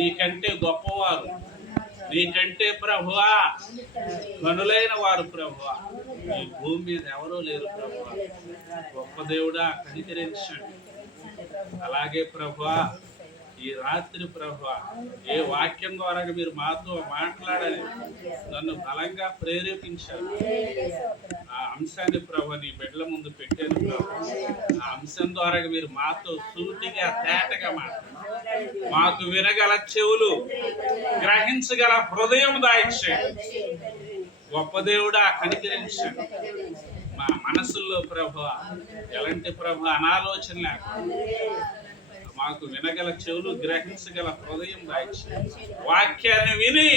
నీకంటే గొప్పవారు, నీకంటే ప్రభువా కనులైన వారు ప్రభువా ఈ భూమి మీద ఎవరూ లేరు ప్రభువా. గొప్ప దేవుడా కనికరించండి. అలాగే ప్రభువా ఈ రాత్రి ప్రభువా ఏ వాక్యం ద్వారా మీరు మాతో మాట్లాడాలి నన్ను బలంగా ప్రేరేపించారు. ఆ అంశాన్ని ప్రభు నీ బిడ్డల ముందు పెట్టాను ప్రభు. ఆ అంశం ద్వారా మీరు మాతో సూటిగా తేటగా మాట్లాడారు. మాకు వినగల చెవులు, గ్రహించగల హృదయం దాయిచ్చేయండి. గొప్ప దేవుడా కనికరించండి. మా మనసుల్లో ప్రభు ఎలాంటి ప్రభు అనాలోచన లేకుండా మాకు వినగల చెవులు, గ్రహించగల హృదయం దాయిచ్చేయండి. వాక్యాన్ని విని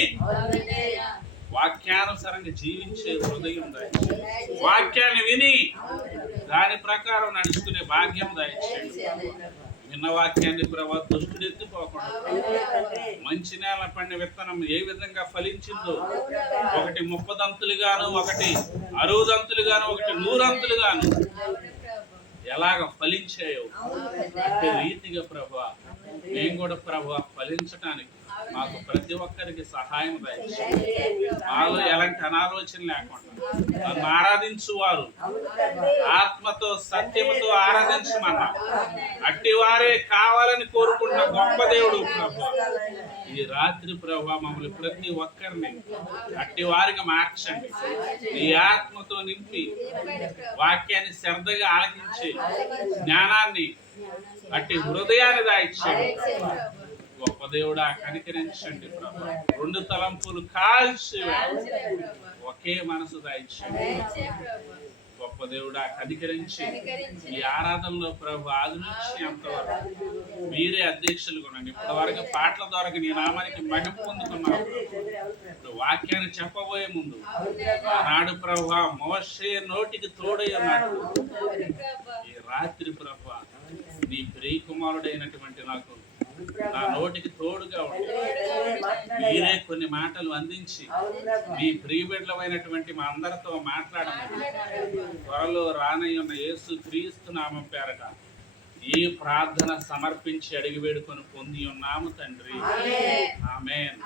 వాక్యానుసారంగా జీవించే హృదయం దాయిచ్చేయండి. వాక్యాన్ని విని దాని ప్రకారం నడుచుకునే భాగ్యం దాయిచ్చేయండి. విన్న వాక్యాన్ని ప్రభావ దుష్టుడు ఎత్తిపోకుండా మంచి నేల పడిన విత్తనం ఏ విధంగా ఫలించిందో, ఒకటి 30 దంతులుగాను, ఒకటి 60 దంతులుగాను, ఒకటి 100 దంతులుగాను ఎలాగ ఫలించాయో అదే రీతిగా ప్రభా మేము కూడా ప్రభా ఫలించటానికి మాకు ప్రతి ఒక్కరికి సహాయం దయచేయండి. మాలో ఎలాంటి అనాలోచన లేకుండా నన్ను ఆరాధించువారు ఆత్మతో సత్యముతో ఆరాధించమన్నా అట్టి వారే కావాలని కోరుకున్న గొప్ప దేవుడు ప్రభా. ఈ రాత్రి ప్రభా మమ్మల్ని ప్రతి ఒక్కరిని అట్టి వారికి మార్చండి. ఈ ఆత్మతో నింపి వాక్యాన్ని శ్రద్ధగా ఆలకించి జ్ఞానాన్ని అట్టి హృదయాన్ని దాయిచ్చేయండి. గొప్ప దేవుడా కనికరించండి ప్రభా. 2 తలంపులు కాల్చి ఒకే మనసు దాయిచ్చేయండి. గొప్ప దేవుడా కనికరించి ఈ ఆరాధనలో ప్రభు ఆది నుంచి అంతవరకు మీరే అధ్యక్షులు కొనండి. ఇప్పటి వరకు పాటల ద్వారా నీ నామానికి మహిమ పొందుకున్నావు. ఇప్పుడు వాక్యాన్ని చెప్పబోయే ముందు ఆనాడు ప్రభు మోషే నోటికి తోడై ఉన్నట్టు ఈ రాత్రి ప్రభు నీ ప్రియ కుమారుడైనటువంటి నాకు నా నోటికి తోడుగా ఉండి మీరే కొన్ని మాటలు అందించి మీ ప్రియబిడ్డలమైనటువంటి మా అందరితో మాట్లాడమని త్వరలో రానయ్యున్న యేసు క్రీస్తు నామం పేరట ఈ ప్రార్థన సమర్పించి అడిగి వేడుకొని పొంది ఉన్నాము తండ్రి. ఆమేన్.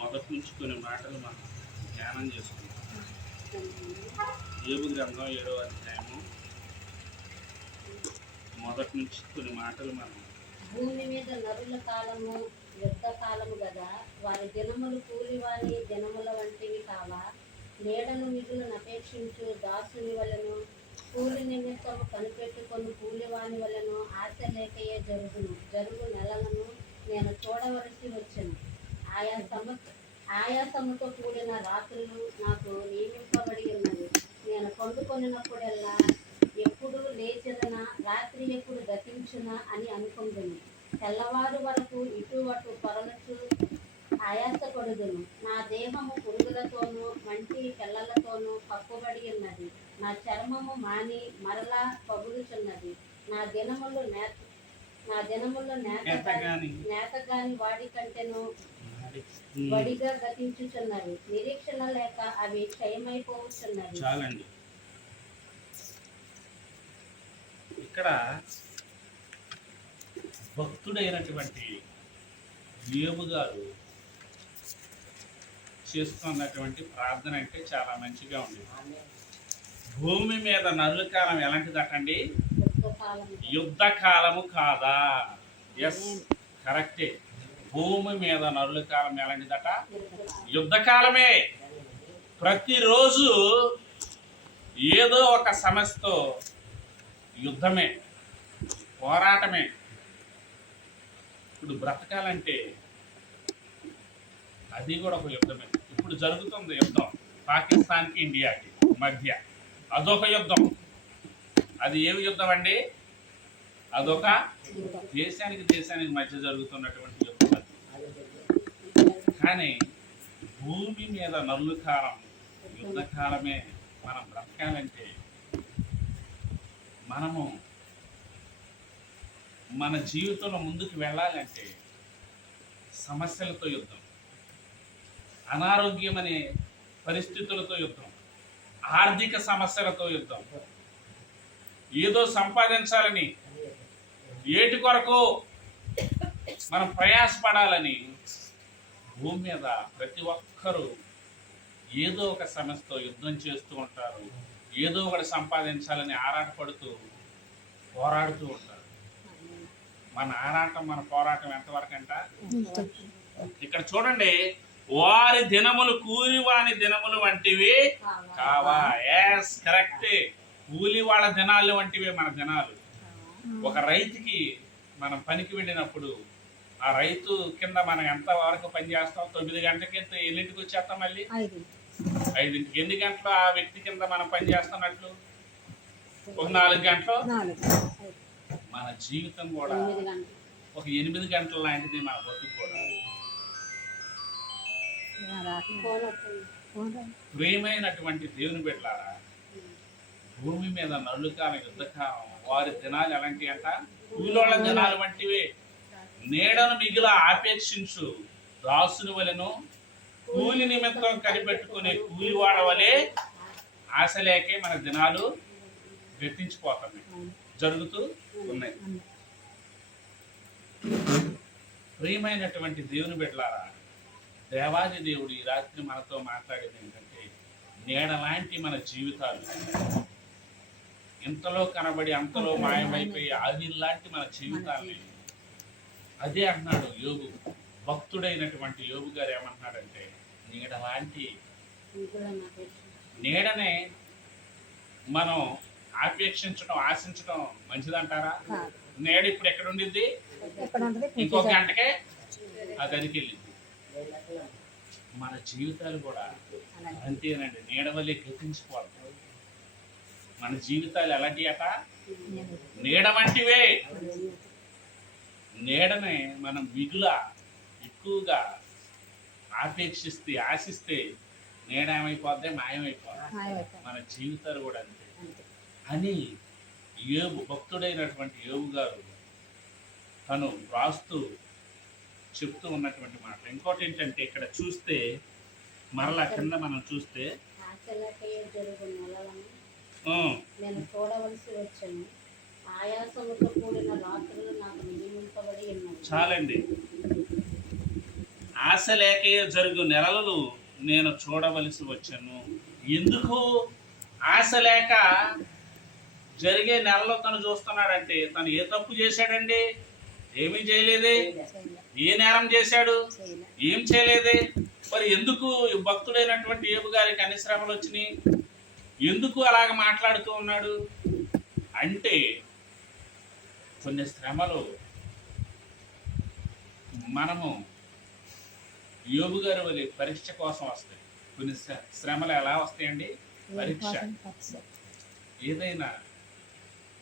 మొదటి నుంచి కొన్ని మాటలు మనం ధ్యానం చేసుకుంటాం. యోబు గ్రంథం 7వ అధ్యాయము మొదటి నుంచి కొన్ని మాటలు మనం. భూమి మీద నరుల కాలము యుద్ధ కాలము గదా, వారి దినములు కూలివాని దినముల వంటివి కావా. నీడను మిగులను అపేక్షించు దాసుని వలను, కూలి నిమిత్తము కనిపెట్టుకొని కూలివాని వలను ఆశ లేకయే జరుగు నెలలను నేను చూడవలసి వచ్చాను. ఆయాసముతో కూడిన రాత్రులు నాకు నియమింపబడి ఉన్నది. నేను పండుకొనినప్పుడల్లా ఎప్పుడు లేచదనా, రాత్రి ఎప్పుడు గతించునా అని అనుకుంటును. తెల్లవారు వరకు ఇటు అటు పొరలచు ఆయాసపడుదును. నా దేహము పురుగులతోనూ మంటి పిల్లలతోనూ కప్పుబడి ఉన్నది. నా చర్మము మాని మరలా పగులుచున్నది. నా దినములు నేతగాని వాడి కంటేను వడిగా గతించుచున్నవి. నిరీక్షణ లేక అవి క్షయమైపోతున్నవి. చాలండి. ఇక్కడ భక్తుడైనటువంటి యోబు గారు చేస్తున్నటువంటి ప్రార్థన అంటే చాలా మంచిగా ఉంది. భూమి మీద నరుల కాలం ఎలాంటిదటండి? యుద్ధ కాలము కాదా? ఎస్, కరెక్టే. భూమి మీద నరుల కాలం ఎలాంటిదట? యుద్ధ కాలమే. ప్రతిరోజు ఏదో ఒక సమస్యతో యుద్ధమే, పోరాటమే. ఇప్పుడు బ్రతకాలంటే అది కూడా ఒక యుద్ధమే. ఇప్పుడు జరుగుతుంది యుద్ధం పాకిస్తాన్కి ఇండియాకి మధ్య. అదొక యుద్ధం. అది ఏమి యుద్ధం అండి? అదొక దేశానికి మధ్య జరుగుతున్నటువంటి యుద్ధం. కానీ భూమి మీద నరుల కాలం యుద్ధకాలమే. మనం బ్రతకాలంటే మనము మన జీవితంలో ముందుకు వెళ్ళాలంటే సమస్యలతో యుద్ధం, అనారోగ్యం అనే పరిస్థితులతో యుద్ధం, ఆర్థిక సమస్యలతో యుద్ధం, ఏదో సంపాదించాలని ఏటి కొరకు మనం ప్రయాసపడాలని భూమి మీద ప్రతి ఒక్కరూ ఏదో ఒక సమస్యతో యుద్ధం చేస్తూ ఉంటారు. ఏదో ఒకటి సంపాదించాలని ఆరాటపడుతూ పోరాడుతూ ఉంటారు. మన ఆరాటం, మన పోరాటం ఎంతవరకు అంట? ఇక్కడ చూడండి, వారి దినములు కూలివాని దినములు వంటివి కావా. ఎస్, కరెక్టే. కూలి వాళ్ళ దినాలు వంటివే మన దినాలు. ఒక రైతుకి మనం పనికి వెళ్ళినప్పుడు ఆ రైతు కింద మనం ఎంత వరకు పని చేస్తాం? 9 గంటలకి ఎన్నింటికి వచ్చేస్తాం? మళ్ళీ 5ంటికి. ఎన్ని గంటలు ఆ వ్యక్తి కింద మనం పని చేస్తున్నట్లు? ఒక 4 గంటలు. మన జీవితం కూడా ఒక 8 గంటల లాంటిది. మన బతుకు కూడా. ప్రియమైనటువంటి దేవుని బిడ్డలారా, భూమి మీద నలుకాల యుద్ధకాలం వారి దినాలు ఎలాంటి అంట? కూలోళ్ళ దినాలు వంటివే. నీడను మిగిల ఆపేక్షించు దాసుని వలెను కూలి నిమిత్తం కనిపెట్టుకునే కూలివాడ వలె ఆశ లేకే మన దినాలు గతించిపోతున్నాయి, జరుగుతూ ఉన్నాయి. ప్రియమైనటువంటి దేవుని బిడ్డలారా, దేవాది దేవుడు ఈ రాత్రి మనతో మాట్లాడేది ఏంటంటే, నీడ లాంటి మన జీవితాలు ఇంతలో కనబడి అంతలో మాయమైపోయి ఆవిర్లాంటి మన జీవితాన్ని, అదే అన్నాడు యోబు. భక్తుడైనటువంటి యోబు గారు ఏమన్నాడంటే, నీడ లాంటి నీడనే మనం ఆపేక్షించడం, ఆశించడం మంచిదంటారా? నీడ ఇప్పుడు ఎక్కడ ఉండిద్ది? ఇంకొక గంటకే ఆ గదికి వెళ్ళింది. మన జీవితాలు కూడా అంతేనండి, నీడ వల్లే గతించిపోతాయి. మన జీవితాలు ఎలాంటి అట? నీడ వంటివే. నీడనే మనం మిగుల ఎక్కువగా ఆపేక్షిస్తే, ఆశిస్తే నీడ ఏమైపోద్ది? మాయమైపోద్ది. మన జీవితాలు కూడా అంతే అని యోబు, భక్తుడైనటువంటి యోబు గారు తను రాస్తూ చెప్తూ ఉన్నటువంటి మాట. ఇంకోటి ఏంటంటే, ఇక్కడ చూస్తే మరలా కింద మనం చూస్తే, నేను చూడవలసి వచ్చాను, ఆయాసముతో కూడిన రాత్రులు నాకు నియమింపబడి ఉన్నాయి. చాలండి. ఆశ లేకే జరుగు నెలలు నేను చూడవలసి వచ్చాను. ఎందుకు ఆశ లేక జరిగే నెలలో తను చూస్తున్నాడంటే, తను ఏ తప్పు చేశాడండి? ఏమీ చేయలేదే. ఏ నేరం చేశాడు? ఏం చేయలేదే. మరి ఎందుకు భక్తుడైనటువంటి యోబు గారికి అన్ని శ్రమలు వచ్చినాయి? ఎందుకు అలాగ మాట్లాడుతూ ఉన్నాడు అంటే, కొన్ని శ్రమలు మనము యోబు గారి వల్ల పరీక్ష కోసం వస్తాయి. కొన్ని శ్రమలు ఎలా వస్తాయండి? పరీక్ష. ఏదైనా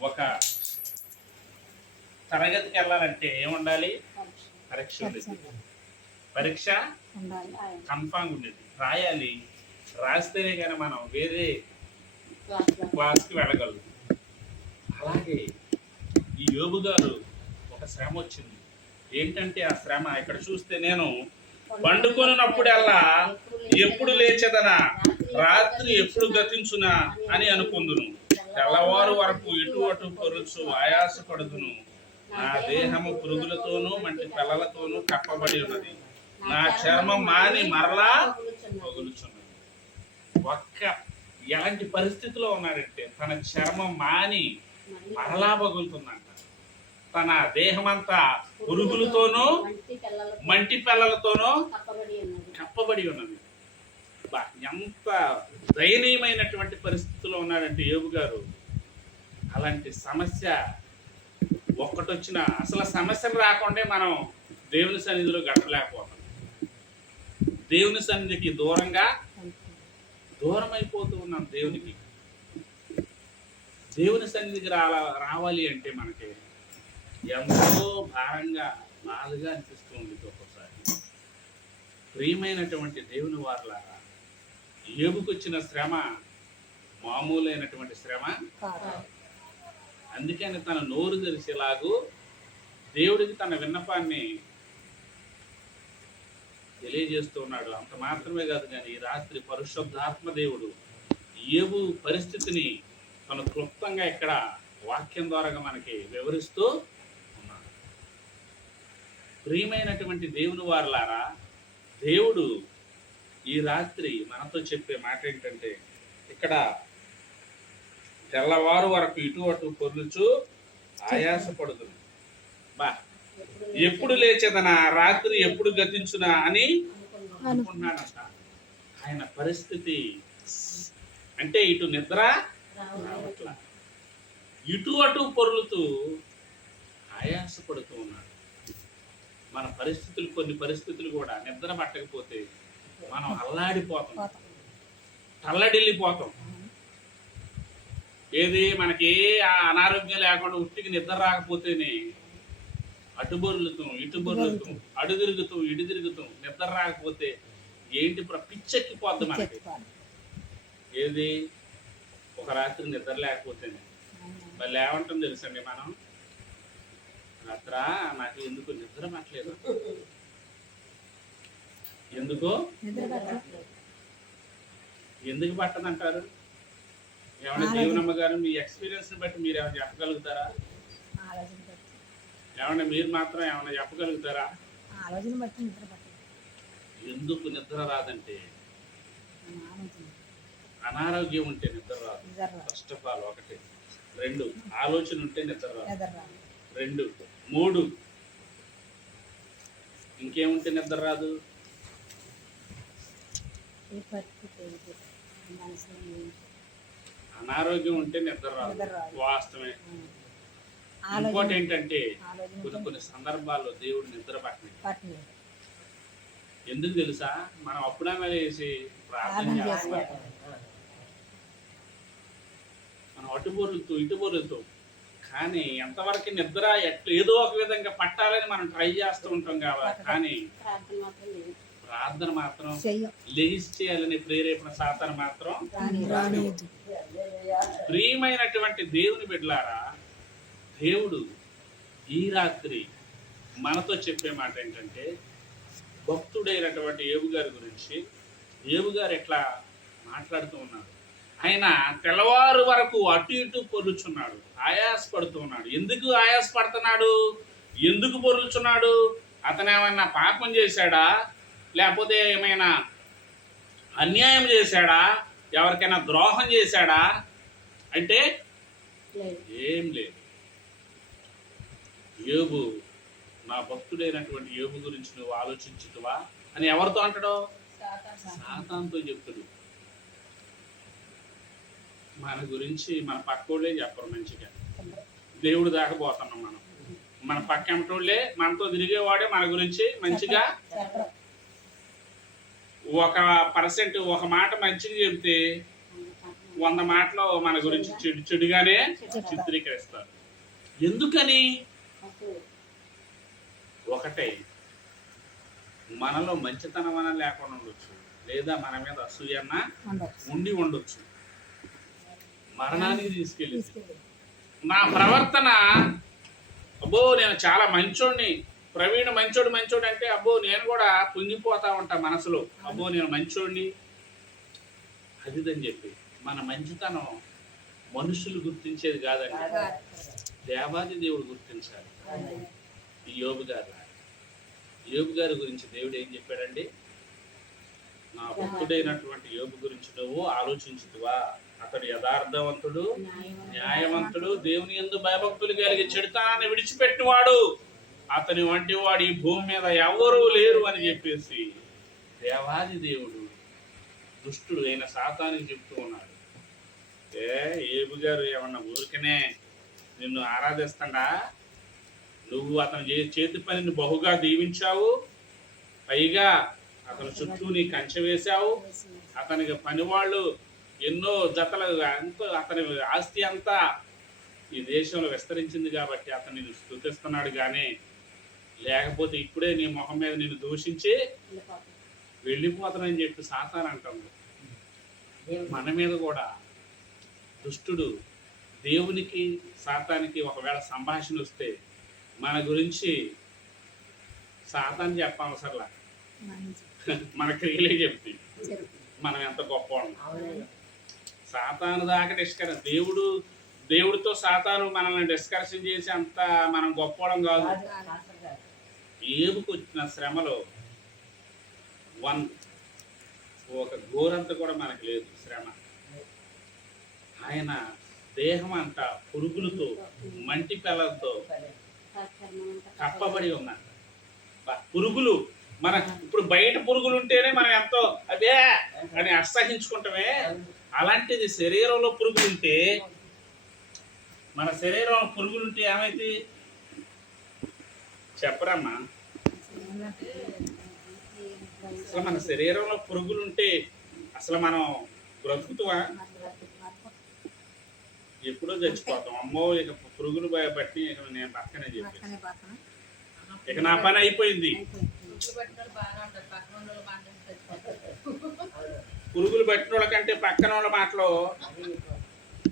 ఒక తరగతికి వెళ్ళాలంటే ఏముండాలి? పరీక్ష ఉండేది. పరీక్ష కన్ఫామ్ ఉండేది, రాయాలి. రాస్తేనే కానీ మనం వేరే క్లాస్కి వెళ్ళగలరు. అలాగే ఈ యోబు గారు ఒక శ్రమ వచ్చింది. ఏంటంటే ఆ శ్రమ ఇక్కడ చూస్తే, నేను పండుకొనున్నప్పుడల్లా ఎప్పుడు లేచేదనా, రాత్రి ఎప్పుడు గతించునా అని అనుకుందును. తెల్లవారు వరకు ఇటు అటు పొరుచు ఆయాసపడుదును. నా దేహము పురుగులతోనూ మంటి పిల్లలతోనూ కప్పబడి ఉన్నది. నా చర్మం మాని మరలా పగులుచున్నది. ఒక్క ఎలాంటి పరిస్థితిలో ఉన్నాడంటే, తన చర్మం మాని మరలా పగులుతుందంట. తన దేహమంతా పురుగులతోనూ మంటి పిల్లలతోనూ కప్పబడి ఉన్నది. ఎంత దయనీయమైనటువంటి పరిస్థితిలో ఉన్నాడంటే యోబు గారు. అలాంటి సమస్య ఒక్కటి వచ్చినా, అసలు సమస్యలు రాకుండా మనం దేవుని సన్నిధిలో గడపలేకపోతాం. దేవుని సన్నిధికి దూరం అయిపోతూ ఉన్నాం. దేవుని సన్నిధికి రావాలి అంటే మనకి ఎంతో భారంగా, బాధగా అనిపిస్తుంది ఒక్కొక్కసారి. ప్రియమైనటువంటి దేవుని వారలారా, యోబుకు వచ్చిన శ్రమ మామూలైనటువంటి శ్రమ. అందుకని తన నోరు తెరిచేలాగూ దేవుడికి తన విన్నపాన్ని తెలియజేస్తూ ఉన్నాడు. అంత మాత్రమే కాదు, కానీ ఈ రాత్రి పరిశుద్ధాత్మ దేవుడు యోబు పరిస్థితిని తను క్లుప్తంగా ఇక్కడ వాక్యం ద్వారా మనకి వివరిస్తూ ఉన్నాడు. ప్రియమైనటువంటి దేవుని వారలారా, దేవుడు ఈ రాత్రి మనతో చెప్పే మాట ఏంటంటే, ఇక్కడ తెల్లవారు వరకు ఇటు అటు పొర్లుచు ఆయాసపడుతుంది. బా, ఎప్పుడు లేచేదనా, రాత్రి ఎప్పుడు గతించునా అని అనుకున్నాడంట. ఆయన పరిస్థితి అంటే ఇటు నిద్ర రావట్లా, ఇటు అటు పొర్లుతూ ఆయాసపడుతూ ఉన్నాడు. మన పరిస్థితులు, కొన్ని పరిస్థితులు కూడా నిద్ర పట్టకపోతే మనం అల్లాడిపోతాం, తల్లడిల్లిపోతాం. ఏది మనకి అనారోగ్యం లేకుండా ఉట్టికి నిద్ర రాకపోతేనే అటు బొర్లుతాం, ఇటు బొర్లుతాం, అడు తిరుగుతాం, ఇటు తిరుగుతాం. నిద్ర రాకపోతే ఏంటి పిచ్చెక్కిపోద్ది మనకి. ఏది ఒక రాత్రి నిద్ర లేకపోతేనే మళ్ళీ ఏమంటాం తెలుసండి మనం, రాత్ర నాకు ఎందుకు నిద్ర పట్టలేదు, ఎందుకో ఎందుకు పట్టదంటారు? ఏమన్నా జీవనమ్మ గారు మీ ఎక్స్పీరియన్స్ బట్టి మీరు ఏమైనా చెప్పగలుగుతారా? ఏమన్నా మీరు మాత్రం ఏమన్నా చెప్పగలుగుతారా? ఎందుకు నిద్ర రాదంటే అనారోగ్యం ఉంటే నిద్ర రాదు. ఫస్ట్ ఆఫ్ ఆల్ ఒకటి. 2 ఆలోచన ఉంటే నిద్ర రాదు. 2 3 ఇంకేముంటే నిద్ర రాదు? అనారోగ్యం ఉంటే నిద్ర రాదు, వాస్తవమే. ఇంకోటి ఏంటంటే కొన్ని సందర్భాల్లో దేవుడు నిద్ర పట్టలేదు. ఎందుకు తెలుసా? మనం అప్పుడే వేసి ప్రార్థన చేస్తాం, మనం అటు బొరులుతూ ఇటు బొరులుతూ, కానీ ఎంతవరకు నిద్ర ఏదో ఒక విధంగా పట్టాలని మనం ట్రై చేస్తూ ఉంటాం కాబట్టి, కానీ ప్రార్థన మాత్రం లెగిసి చేయాలని ప్రేరేపణ సాతాను మాత్రం. ప్రియమైనటువంటి దేవుని బిడ్డలారా, దేవుడు ఈ రాత్రి మనతో చెప్పే మాట ఏంటంటే, భక్తుడైనటువంటి యోబు గారి గురించి. యోబు గారు ఎట్లా మాట్లాడుతూ ఉన్నాడు, ఆయన తెల్లవారు వరకు అటు ఇటు పొర్లుచున్నాడు, ఆయాసపడుతూ ఉన్నాడు. ఎందుకు ఆయాసపడుతున్నాడు, ఎందుకు పొర్లుచున్నాడు? అతను ఏమైనా పాపం చేశాడా, లేకపోతే ఏమైనా అన్యాయం చేశాడా, ఎవరికైనా ద్రోహం చేశాడా అంటే ఏం లేదు. యోబు, నా భక్తుడైనటువంటి యోబు గురించి నువ్వు ఆలోచించుతువా అని ఎవరితో అంటాడో? సాతానుతో చెప్తాడు. మన గురించి మన పక్కోళ్ళే చెప్పరు మంచిగా. దేవుడు దాకా పోతున్నాం మనం. మన పక్క ఎంటోళ్ళే, మనతో తిరిగేవాడే మన గురించి మంచిగా 1% ఒక మాట మంచిగా చెబితే 100 మాటలు మన గురించి చెడుగానే చిత్రీకరిస్తారు. ఎందుకని? ఒకటే, మనలో మంచితనం అన్న లేకుండా ఉండొచ్చు, లేదా మన మీద అసూయన్న ఉండి ఉండొచ్చు, మరణానికి తీసుకెళ్ళి. నా ప్రవర్తన, అబ్బో నేను చాలా మంచోడిని, ప్రవీణ్ మంచోడు అంటే అబ్బో నేను కూడా పొంగిపోతా ఉంటా మనసులో, అబ్బో నేను మంచోడిని అదిదని చెప్పి. మన మంచితనం మనుషులు గుర్తించేది కాదండి, దేవాది దేవుడు గుర్తించాలి. యోబు గారి గురించి దేవుడు ఏం చెప్పాడండి? నా భక్తుడైనటువంటి యోబు గురించి నువ్వు ఆలోచించుదువా? అతడు యథార్థవంతుడు, న్యాయవంతుడు, దేవుని యందు భయభక్తులు కలిగి చెడుతనాన్ని విడిచిపెట్టినవాడు, అతని వంటి వాడు ఈ భూమి మీద ఎవరూ లేరు అని చెప్పేసి దేవాది దేవుడు దుష్టుడు అయిన సాతానికి చెప్తూ ఉన్నాడు. యోబు గారు ఏమన్నా ఊరికనే నిన్ను ఆరాధిస్తాడా? నువ్వు అతని చేతి పనిని బహుగా దీవించావు, పైగా అతని చుట్టూ నీ కంచె వేశావు, అతనికి పనివాళ్ళు ఎన్నో జతలు, ఎంతో అతని ఆస్తి అంతా ఈ దేశంలో విస్తరించింది కాబట్టి అతను నిన్ను స్తుతిస్తున్నాడు. కానీ లేకపోతే ఇప్పుడే నీ మొహం మీద నిన్ను దూషించి వెళ్ళిపోతానని చెప్పి సాతాను అంటుంది. మన మీద కూడా దుష్టుడు, దేవునికి సాతానికి ఒకవేళ సంభాషణ వస్తే మన గురించి సాతాను చెప్పవసరలా, మన క్రియలే చెప్తే మనం ఎంత గొప్పవాళ్ళం. సాతాను దాకా డిస్కషన్, దేవుడితో సాతాను మనల్ని డిస్కషన్ చేసి అంత మనం గొప్పవాళ్ళం కాదు. ఏబుకు వచ్చిన శ్రమలో ఒక గోరంత కూడా మనకు లేదు శ్రమ. ఆయన దేహం అంతా పురుగులతో మంటి పిల్లలతో కప్పబడి ఉన్నంట. పురుగులు మన ఇప్పుడు బయట పురుగులు ఉంటేనే మనం ఎంతో అదే అని అసహించుకుంటామే. అలాంటిది శరీరంలో పురుగులు ఉంటే, మన శరీరంలో పురుగులు ఉంటే ఏమైతే చెప్పరమ్మా? అసలు మన శరీరంలో పురుగులు ఉంటే అసలు మనం బ్రతుకుతావా? ఎప్పుడో చచ్చిపోతాం. అమ్మో ఇక పురుగులు బట్టి ఇక నేను పక్కనే చెప్పాను, ఇక నా పని అయిపోయింది. పురుగులు పట్టిన వాళ్ళ కంటే పక్కన వాళ్ళ మాటలో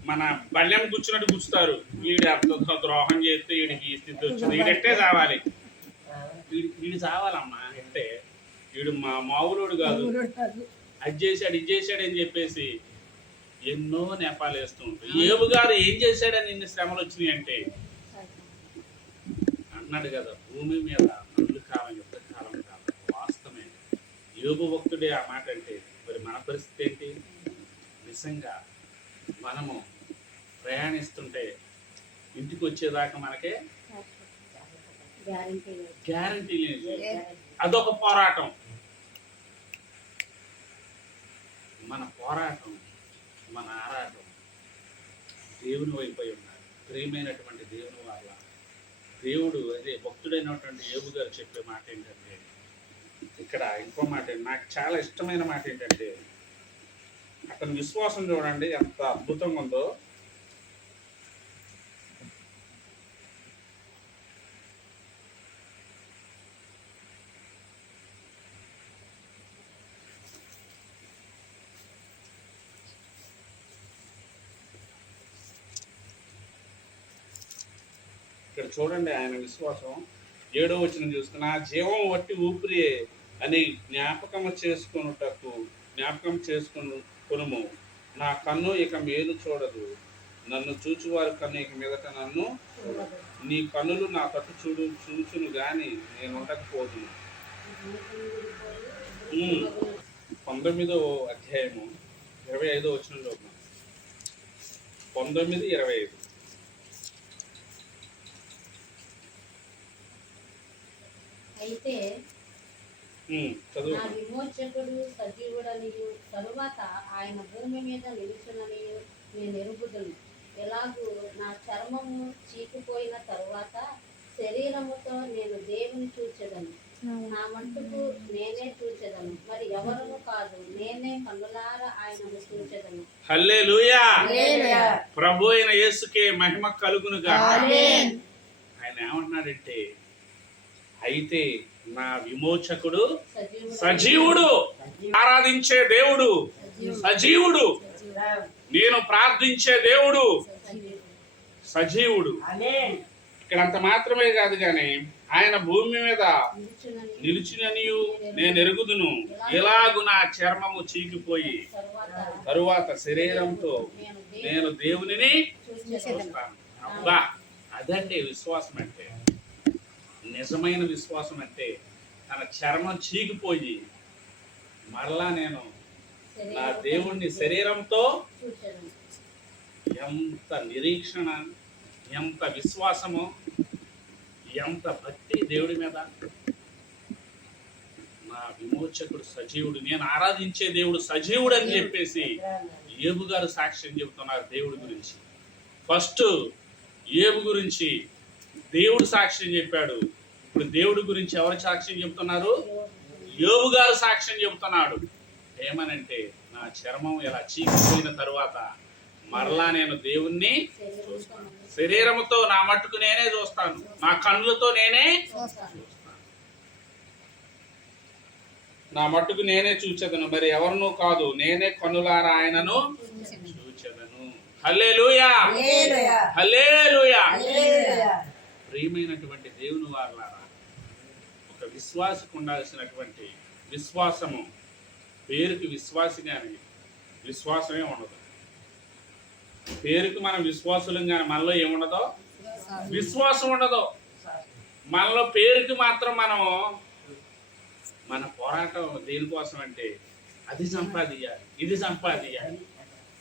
మన బల్యం గుచ్చినట్టు గుచ్చుతారు. వీడి ద్రోహం చేస్తే వీడికి ఈ స్థితి వచ్చింది, వీడెట్టే చావాలి, వీడు చావాలమ్మా అంటే. వీడు మా మావులోడు కాదు, అది చేశాడు ఇది చేశాడు అని చెప్పేసి ఎన్నో నేపాలు వేస్తూ ఉంటాయి. ఏబు గారు ఏం చేశాడని ఇన్ని శ్రమలు వచ్చినాయి అంటే అన్నాడు కదా, భూమి మీద నల్లు కాలం యుద్ధ కాలం కాలం. వాస్తవమే, యోబు భక్తుడే ఆ మాట అంటే. మరి మన పరిస్థితి ఏంటి? నిజంగా మనము ప్రయాణిస్తుంటే ఇంటికి వచ్చేదాకా మనకే గ్యారంటీ లేదు. అదొక పోరాటం. మన పోరాటం, మన ఆరాటం దేవుని వైపు ఉన్నారు. ప్రియమైనటువంటి దేవుని వాళ్ళ దేవుడు అదే భక్తుడైనటువంటి యోబు గారు చెప్పే మాట ఏంటంటే, ఇక్కడ ఇంకో మాట నాకు చాలా ఇష్టమైన మాట ఏంటంటే, అతని విశ్వాసం చూడండి ఎంత అద్భుతంగా ఉందో. ఇక్కడ చూడండి ఆయన విశ్వాసం. 7వ వచనం చూసుకుని, ఆ జీవం వట్టి ఊపిరి అని జ్ఞాపకం చేసుకొనుము. నా కన్ను ఇక మేలు చూడదు, నన్ను చూచువారి కన్ను ఇక మీదట నన్ను నీ కన్నులు నా తట్టు చూచును గాని నేను ఉండకపోదు. 19వ అధ్యాయము 25వ వచనంలో 19:25. అయితే నా విమోచకుడు సజీవుడనియు తరువాత ఆయన భూమి మీద నిలుచుననియు నేను ఎరుగుదును. ఎలాగూ నా చర్మము చీకిపోయిన తరువాత శరీరముతో నేను దేవుని చూచెదను. నా మట్టుకు నేనే చూచెదను, మరి ఎవరును కాదు, నేనే కన్నులారా ఆయనను చూచెదను. హల్లెలూయా. ప్రభు అయిన యేసుకే మహిమ కలుగునుగా. ఆయన ఏమన్నాడంటే, అయితే నా విమోచకుడు సజీవుడు, ఆరాధించే దేవుడు సజీవుడు, నేను ప్రార్థించే దేవుడు సజీవుడు. ఇక్కడ అంత మాత్రమే కాదు కానీ ఆయన భూమి మీద నిలిచిననియు నేను ఎరుగుదును. ఎలాగు నా చర్మము చీకిపోయి తరువాత శరీరంతో నేను దేవునిని చూస్తాను. అబ్బా, అదండి విశ్వాసం అంటే. నిజమైన విశ్వాసం అంటే తన చర్మం చీకిపోయి మరలా నేను నా దేవుణ్ణి శరీరంతో. ఎంత నిరీక్షణ, ఎంత విశ్వాసము, ఎంత భక్తి దేవుడి మీద. నా విమోచకుడు సజీవుడు, నేను ఆరాధించే దేవుడు సజీవుడు అని చెప్పేసి యోబు గారు సాక్ష్యం చెబుతున్నారు దేవుడి గురించి. ఫస్ట్ యోబు గురించి దేవుడు సాక్ష్యం చెప్పాడు. ఇప్పుడు దేవుడి గురించి ఎవరు సాక్ష్యం చెబుతున్నారు? యోబు గారు సాక్ష్యం చెబుతున్నాడు. ఏమనంటే, నా చర్మం ఇలా చీకిపోయిన తరువాత మరలా నేను దేవుణ్ణి చూస్తాను. శరీరముతో నా మట్టుకు నేనే చూస్తాను, నా కన్నులతో నేనే చూస్తాను, నా మట్టుకు నేనే చూచెదను, మరి ఎవరునూ కాదు, నేనే కన్నులారా ఆయనను చూచెదను. హల్లెలూయా, హల్లెలూయా. ప్రియమైనటువంటి దేవుని వారలారా, ఒక విశ్వాసకు ఉండాల్సినటువంటి విశ్వాసము, పేరుకి విశ్వాసి కానీ విశ్వాసమే ఉండదు. పేరుకి మనం విశ్వాసులం కానీ మనలో ఏముండదో విశ్వాసం ఉండదు. మనలో పేరుకి మాత్రం మన పోరాటం దేనికోసం అంటే అది సంపాదించాలి, ఇది సంపాదించాలి,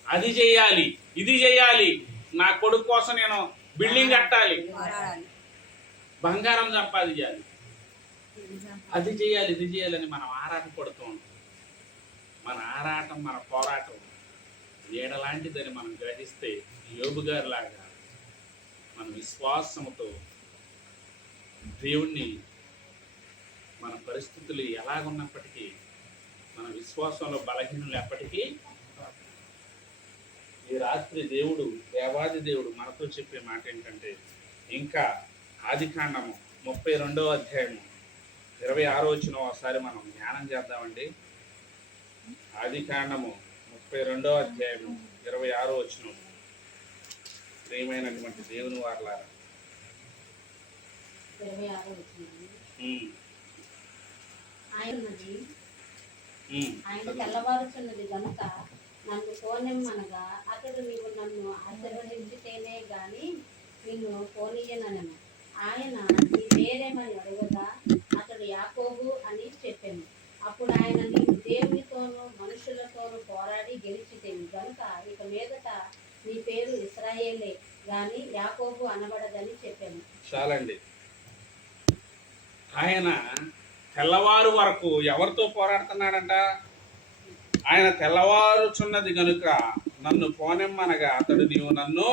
అది చేయాలి, ఇది చేయాలి, నా కొడుకు కోసం నేను బిల్డింగ్ కట్టాలి, బంగారం సంపాదించాలి, అది చేయాలి, ఇది చేయాలని మనం ఆరాటం పడుతూ ఉంటాం. మన ఆరాటం, మన పోరాటం నీడలాంటిదని మనం గ్రహిస్తే యోబు గారి లాగా మన విశ్వాసంతో దేవుణ్ణి, మన పరిస్థితులు ఎలాగున్నప్పటికీ మన విశ్వాసంలో బలహీనులు ఎప్పటికీ, ఈ రాత్రి దేవాది దేవుడు మనతో చెప్పే మాట ఏంటంటే, ఇంకా ఆదికాండము 32వ అధ్యాయము 26వ వచనం ఒకసారి మనం ధ్యానం చేద్దామండి. ఆదికాండము 32వ అధ్యాయము 26వ వచనం. ప్రియమైనటువంటి దేవుని వారలారా, 26వ వచనం. ఆయన తెల్లవారుచున్నది గనుక నన్ను పోనెమ్మనగా అతడు నీవు నన్ను ఆశీర్వదించితేనే గాని నిన్ను పోనీయనను. ఆయన నీ పేరేమని అడగగా అతడు యాకోబు అని చెప్పాను. అప్పుడు ఆయన నీవు దేవునితోనూ మనుషులతోనూ పోరాడి గెలిచితేవి గనుక ఇక మీదట నీ పేరు ఇశ్రాయేలే గాని యాకోబు అనబడదని చెప్పాను. చాలండి. ఆయన తెల్లవారు వరకు ఎవరితో పోరాడుతున్నాడంట? ఆయన తెల్లవారుచున్నది గనుక నన్ను పోనెమ్మనగా అతడు నీవు నన్ను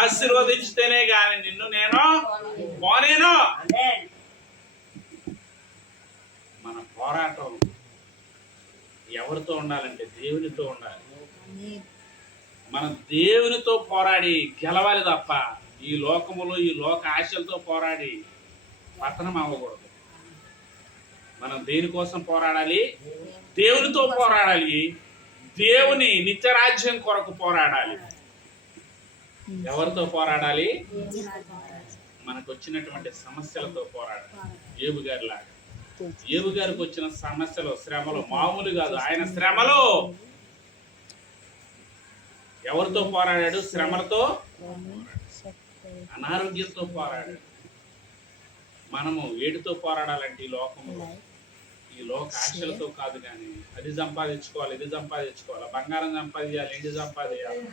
ఆశీర్వదించితేనే గాని నిన్ను నేను పోనేను. మన పోరాటం ఎవరితో ఉండాలంటే దేవునితో ఉండాలి. మనం దేవునితో పోరాడి గెలవాలి తప్ప ఈ లోకములో ఈ లోక ఆశలతో పోరాడి పతనం అవ్వకూడదు. మనం దేనికోసం పోరాడాలి? దేవునితో పోరాడాలి. దేవుని నిత్యరాజ్యం కొరకు పోరాడాలి. ఎవరితో పోరాడాలి? మనకు వచ్చినటువంటి సమస్యలతో పోరాడాలి. యోబు గారి లాగా. యోబు గారికి వచ్చిన సమస్యలు, శ్రమలు మామూలు కాదు. ఆయన శ్రమలు ఎవరితో పోరాడాడు? శ్రమలతో, అనారోగ్యంతో పోరాడాడు. మనము వేడితో పోరాడాలంటే ఈ లోకంలో ఈ లోక ఆశలతో కాదు, కానీ అది సంపాదించుకోవాలి, ఇది సంపాదించుకోవాలి, బంగారం సంపాదించాలి, ఇది సంపాదించాలి,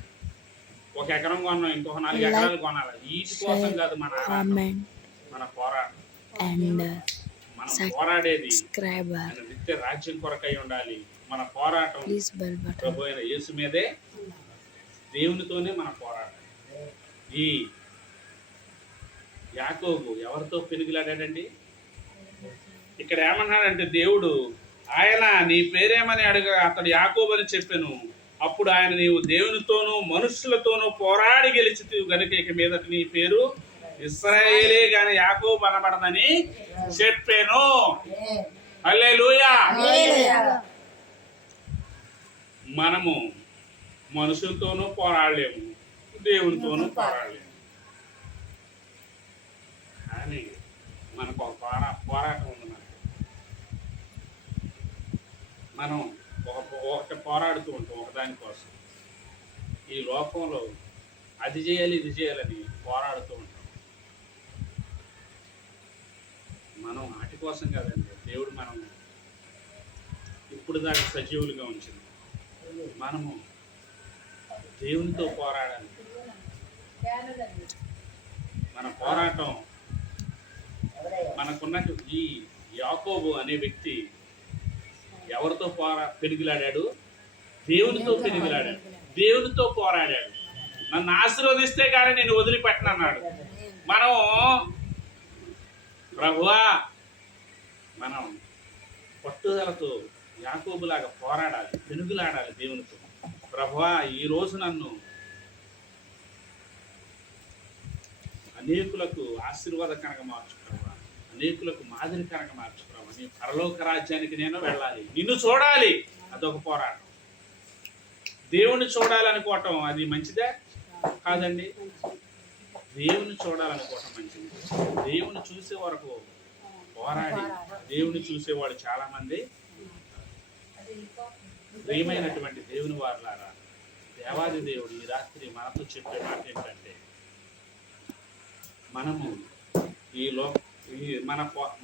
1 ఎకరం కొన్నాం, ఇంకొక 4 ఎకరాలు కొనాలి. వీటి కోసం కాదు మన పోరాటం. మనం పోరాడేది నిత్య రాజ్యం కొరకై ఉండాలి. మన పోరాటం ప్రభు అయిన యేసు మీదే, దేవునితోనే మన పోరాటం. ఈ యాకోబు ఎవరితో పెనుగులాడాడండి? ఇక్కడ ఏమన్నాడంటే దేవుడు, ఆయన నీ పేరేమని అడుగ అతడు యాకోబు అని చెప్పాను. అప్పుడు ఆయన నీవు దేవునితోనూ మనుషులతోనూ పోరాడి గెలిచితివి గనుక ఇక మీదట నీ పేరు ఇశ్రాయేలే గాని యాకోబు అనబడదని చెప్పాను. హల్లెలూయా. మనము మనుషులతోనూ పోరాడలేము, దేవునితోనూ పోరాడలేము. కానీ మనకు ఒక పోరాటం ఉంది. మనం ఒకటి పోరాడుతూ ఉంటాం ఒకదానికోసం. ఈ లోకంలో అది చేయాలి, ఇది చేయాలని పోరాడుతూ ఉంటాం. మనం వాటి కోసం కాదండి దేవుడు మనం ఇప్పుడు దాకా సజీవులుగా ఉంచింది. మనము దేవునితో పోరాడాలి. మన పోరాటం మనకున్నట్టు. ఈ యాకోబు అనే వ్యక్తి ఎవరితో పెనుగులాడాడు? దేవునితో పెనుగులాడాడు, దేవునితో పోరాడాడు. నన్ను ఆశీర్వదిస్తే కానీ నేను వదిలిపెట్టనన్నాడు. మనం ప్రభువా, మనం పట్టుదలతో యాకోబులాగా పోరాడాలి, పెనుగులాడాలి దేవునితో. ప్రభువా, ఈరోజు నన్ను అనేకులకు ఆశీర్వాదకరంగా మార్చు ప్రభువా, అనేకులకు మాదిరికరంగా మార్చు ప్రభువా. నీ పరలోక రాజ్యానికి నేను వెళ్ళాలి, నిన్ను చూడాలి. అదొక పోరాటం. దేవుని చూడాలనుకోవటం అది మంచిదే కాదండి? దేవుని చూడాలనుకోవటం మంచిది. దేవుని చూసే వరకు పోరాడి దేవుని చూసేవాడు చాలా మంది. ప్రియమైనటువంటి దేవుని వారలారా, దేవాది దేవుడు ఈ రాత్రి మనతో చెప్పే మాట ఏంటంటే, మనము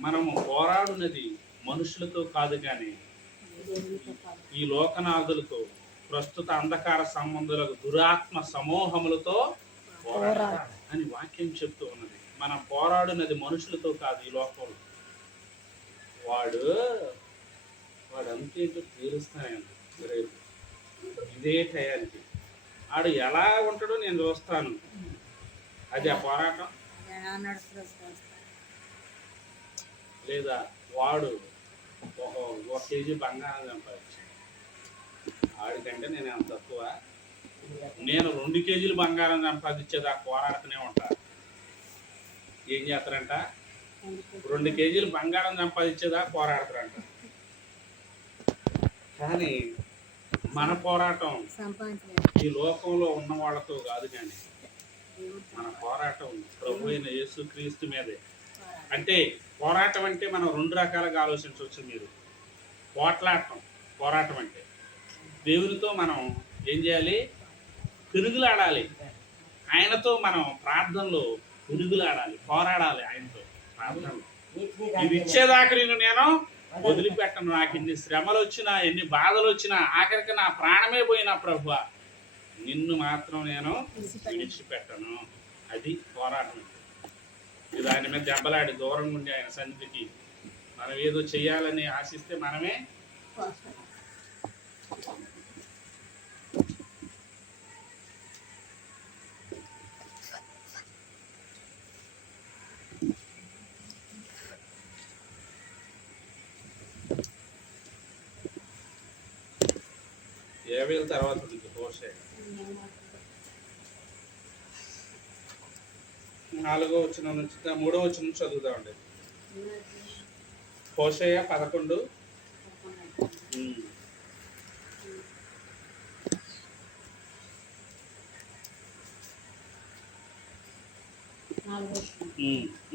మనము పోరాడున్నది మనుషులతో కాదు కానీ ఈ లోకనాథులతో, ప్రస్తుత అంధకార సంబంధులకు, దురాత్మ సమూహములతో పోరాడాలి అని వాక్యం చెప్తూ ఉన్నది. మనం పోరాడున్నది మనుషులతో కాదు. ఈ లోకంలో వాడు అంతేంటో తీరుస్తానే రేపు ఇదే టయానికి ఆడు ఎలా ఉంటాడో నేను చూస్తాను. అది ఆ పోరాటం. లేదా వాడు ఒక కేజీ బంగారం సంపాదించాడు, ఆడికంటే నేను ఎంత తక్కువ. నేను 2 కేజీలు బంగారం సంపాదించేది ఆ పోరాడుతూనే ఉంటా. ఏం చేస్తారంట? 2 కేజీలు బంగారం సంపాదించేదా పోరాడతారంట. కానీ మన పోరాటం ఈ లోకంలో ఉన్న వాళ్ళతో కాదు, కానీ మన పోరాటం ప్రభు అయిన యేసుక్రీస్తు మీదే. అంటే పోరాటం అంటే మనం 2 రకాలుగా ఆలోచించవచ్చు. మీరు పోరాటం అంటే దేవునితో మనం ఏం చేయాలి? తిరుగులాడాలి. ఆయనతో మనం ప్రార్థనలో తిరుగులాడాలి, పోరాడాలి ఆయనతో ప్రార్థనలో. ఇది ఇచ్చేదాకా నేను వదిలిపెట్టను. నాకు ఎన్ని శ్రమలు వచ్చినా, ఎన్ని బాధలు వచ్చినా, ఆఖరికి నా ప్రాణమే పోయినా ప్రభువా, నిన్ను మాత్రం నేను విడిచిపెట్టను. అది పోరాటం. ఇది ఆయన మీద దెబ్బలాడి దూరంగా ఉండి ఆయన సన్నిధికి మనం ఏదో చెయ్యాలని ఆశిస్తే మనమే ఏవేల తర్వాత ఉంది హోషేయ 4వ వచనం నుంచి 3వ వచనం నుంచి చదువుదామండి. హోషేయ 11.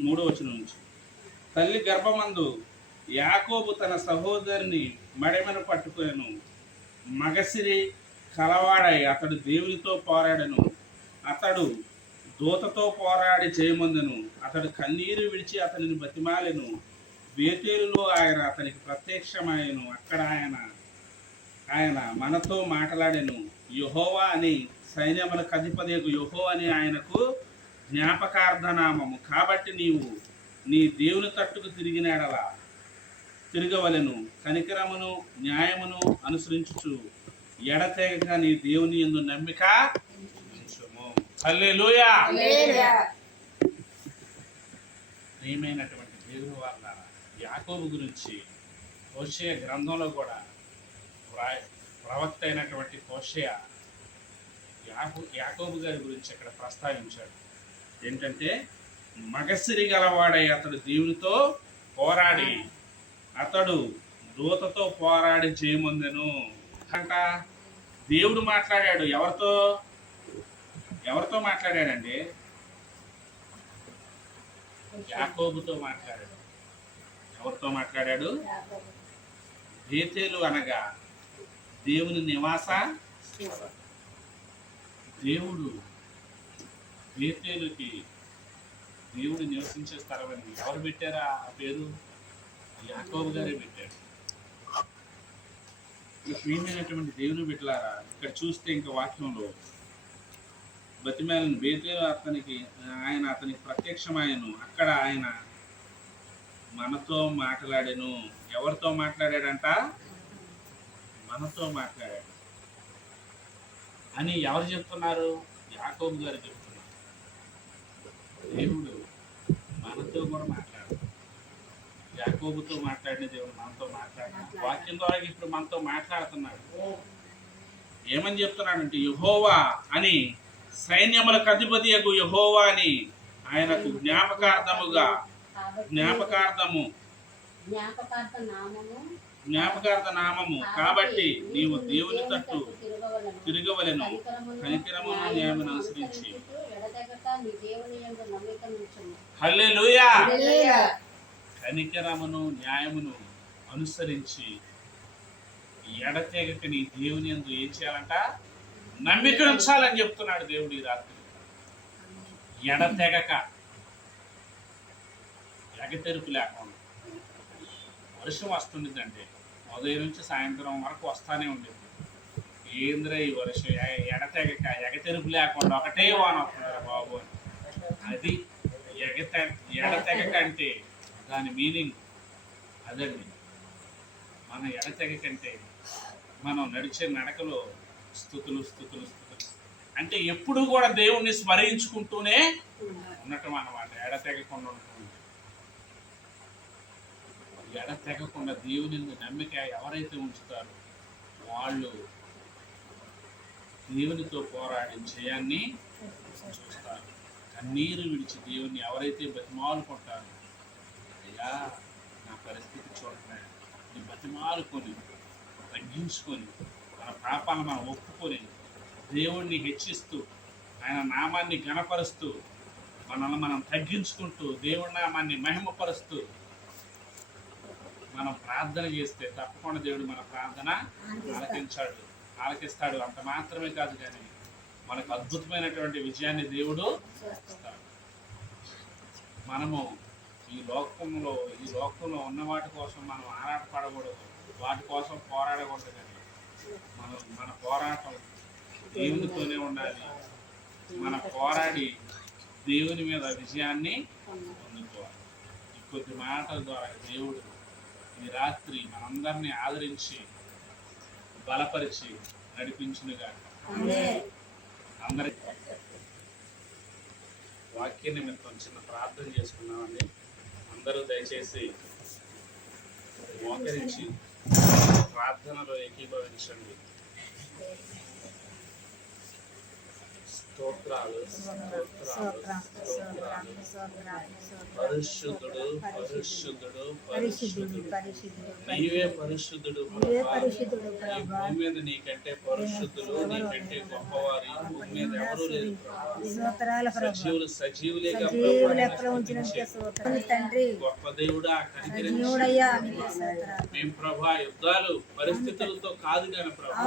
మూడో వచనం నుంచి. తల్లి గర్భమందు యాకోబు తన సహోదరిని మడిమను పట్టుకొనెను. మగసిరి కలవాడై అతడు దేవునితో పోరాడెను. అతడు దూతతో పోరాడి జయమొందెను. అతడు కన్నీరు విడిచి అతనిని బతిమాలెను. బేతేలులో ఆయన అతనికి ప్రత్యక్షమాయెను. అక్కడ ఆయన మనతో మాట్లాడెను. యెహోవా అని సైన్యములకు అధిపతియగు యెహోవా అని ఆయనకు జ్ఞాపకార్థనామము. కాబట్టి నీవు నీ దేవుని తట్టుకు తిరగవలెను. కనికరమును న్యాయమును అనుసరించుచు ఎడతెగక నీ దేవుని యందు నమ్మిక ఉంచుము. హల్లెలూయా. ప్రియమైనటువంటి దేవుని వారలారా, యాకోబు గురించి హోషేయ గ్రంథంలో కూడా ప్రవక్త అయినటువంటి హోషేయ యాకోబు గారి గురించి ఇక్కడ ప్రస్తావించాడు. ఏంటంటే మగసిరి గలవాడై అతడు దేవునితో పోరాడి, అతడు దూతతో పోరాడి జయమొందెను అంట. దేవుడు మాట్లాడాడు. ఎవరితో మాట్లాడాడండి? యాకోబుతో మాట్లాడాడు. ఎవరితో మాట్లాడాడు? బేతేలు అనగా దేవుని నివాస. దేవుడు బేతేలుకి దేవుడు నివసించే స్థలమని ఎవరు పెట్టారా ఆ పేరు? యాకోబు గారే పెట్టాడు. ప్రియమైనటువంటి దేవుని బిడ్డలారా, ఇక్కడ చూస్తే ఇంకా వాక్యంలో బతిమేలను బేతేలు అతనికి ప్రత్యక్షమాయను. అక్కడ ఆయన మనతో మాట్లాడాను. ఎవరితో మాట్లాడాడంట? మనతో మాట్లాడాడు అని ఎవరు చెప్తున్నారు? యాకోబు గారు చెప్తున్నారు. దేవుడు మనతో కూడా మాట్లాడాడు. యాకోబుతో మాట్లాడిన దేవుడు మనతో మాట్లాడాడు. వాక్యం ద్వారా ఇప్పుడు మనతో మాట్లాడుతున్నాడు. ఏమని చెప్తున్నాడంటే యెహోవా అని సైన్యములకు అధిపతియగు యెహోవా అని ఆయనకు జ్ఞాపకార్థ నామము. కాబట్టి నీవు దేవుని తట్టు తిరగవలెను. కనికరమును న్యాయమును అనుసరించి. హల్లెలూయా. కనికరమును న్యాయమును అనుసరించి ఎడతెగక నీ దేవుని యందు ఏం చేయాలంట? నమ్మిక ఉంచాలని చెప్తున్నాడు దేవుడు ఈ రాత్రి. ఎడతెగక ఎగతెరుపు లేకుండా. వర్షం వస్తుండేదండి, ఉదయం నుంచి సాయంత్రం వరకు వస్తానే ఉండేది. ఏంద్ర ఈ వర్షం ఎడతెగక ఎగతెరుపు లేకుండా ఒకటే వాన వస్తుందిరా బాబు అని. అది ఎడతెగక అంటే దాని మీనింగ్ అదండి. మన ఎడతెగకంటే మనం నడిచే నడకలో స్థుతులు స్థుతులు స్థుతులు అంటే ఎప్పుడు కూడా దేవుణ్ణి స్మరించుకుంటూనే ఉండటం అన్నమాట. ఎడతెగకుండా ఉంటుంది. ఎడతెగకుండా దేవుని నమ్మిక ఎవరైతే ఉంచుతారో వాళ్ళు దేవునితో పోరాడి జయాన్ని చూస్తారు. కన్నీరు విడిచి దేవుని ఎవరైతే బతిమాలుకుంటారో, అయ్యా నా పరిస్థితి చూడటమే, నీ బతిమాలుకొని తగ్గించుకొని మన పాపాలను మనం ఒప్పుకొని దేవుణ్ణి హెచ్చిస్తూ ఆయన నామాన్ని ఘనపరుస్తూ మనల్ని మనం తగ్గించుకుంటూ దేవుడి నామాన్ని మహిమపరుస్తూ మనం ప్రార్థన చేస్తే తప్పకుండా దేవుడు మన ప్రార్థన ఆలకిస్తాడు. అంత మాత్రమే కాదు, కానీ మనకు అద్భుతమైనటువంటి విజయాన్ని దేవుడు ఇస్తాడు. మనము ఈ లోకంలో ఉన్న వాటి కోసం మనం ఆరాటపడకూడదు, వాటి కోసం పోరాడకూడదు. కానీ మన పోరాటం దేవునితోనే ఉండాలి. మన పోరాడి దేవుని మీద విజయాన్ని పొందుకోవాలి. ఈ కొద్ది మాటల ద్వారా దేవుడు ఈ రాత్రి మనందరినీ ఆదరించి బలపరిచి నడిపించునుగా. అందరి వాక్య నిమిత్తం చిన్న ప్రార్థన చేసుకున్నామండి. అందరూ దయచేసి మోకరించి ప్రార్థనలో ఏకీభవించండి. స్తోత్రాలు పరిశుద్ధుడు పరిశుద్ధుడు పరిశుద్ధుడు నీవే పరిశుద్ధుడు. ఈ భూమి మీద నీకంటే పరిశుద్ధులు, నీకంటే గొప్పవారు ఈ భూమి మీద ఎవరూ లేరు. సజీవులేగా గొప్ప దేవుడా కనికరించయ్యా. మేము ప్రభా యుద్ధాలు పరిస్థితులతో కాదు కానీ ప్రభా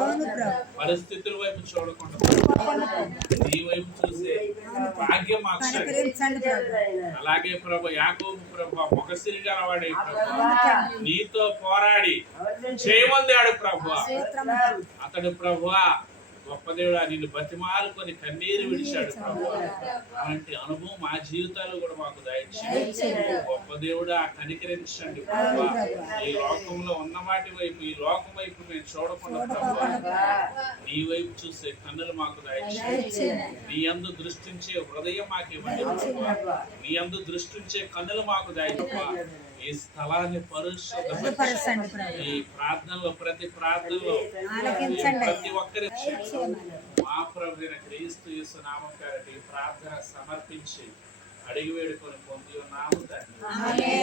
పరిస్థితుల వైపు చూడకుండా నీ వైపు చూసే భాగ్యం మాకు. అలాగే ప్రభు యాకోబు ప్రభు మొగసిరి గలవాడే ప్రభు నీతో పోరాడి చేయమల్దాడు ప్రభు. అతడు ప్రభు గొప్ప దేవుడా నిన్ను బతిమాలుకొని కన్నీరు విడిచాడు ప్రభు. అలాంటి అనుభవం మా జీవితాలు కూడా మాకు దయచేయండి. గొప్ప దేవుడా కనికరించండి ప్రభు. ఈ లోకంలో ఉన్న వాటి వైపు ఈ లోకం వైపు మేము చూడకుండా ప్రభు నీ వైపు చూసే కన్నులు మాకు దయచేయండి. నీ యందు దృష్టించే హృదయం మాకు ఇవ్వండి ప్రభు. నీ యందు దృష్టించే కన్నులు మాకు దయచేయండి. ఈ స్థలాన్ని పరిశుద్ధపరచండి. ఈ ప్రార్థనలో ప్రతి ప్రార్థనలో ప్రతి ఒక్కరి మా ప్రభువైన క్రీస్తు యేసు నామం పేరట ఈ ప్రార్థన సమర్పించి అడిగి వేడుకొని పొంది ఉన్నాము తండ్రి.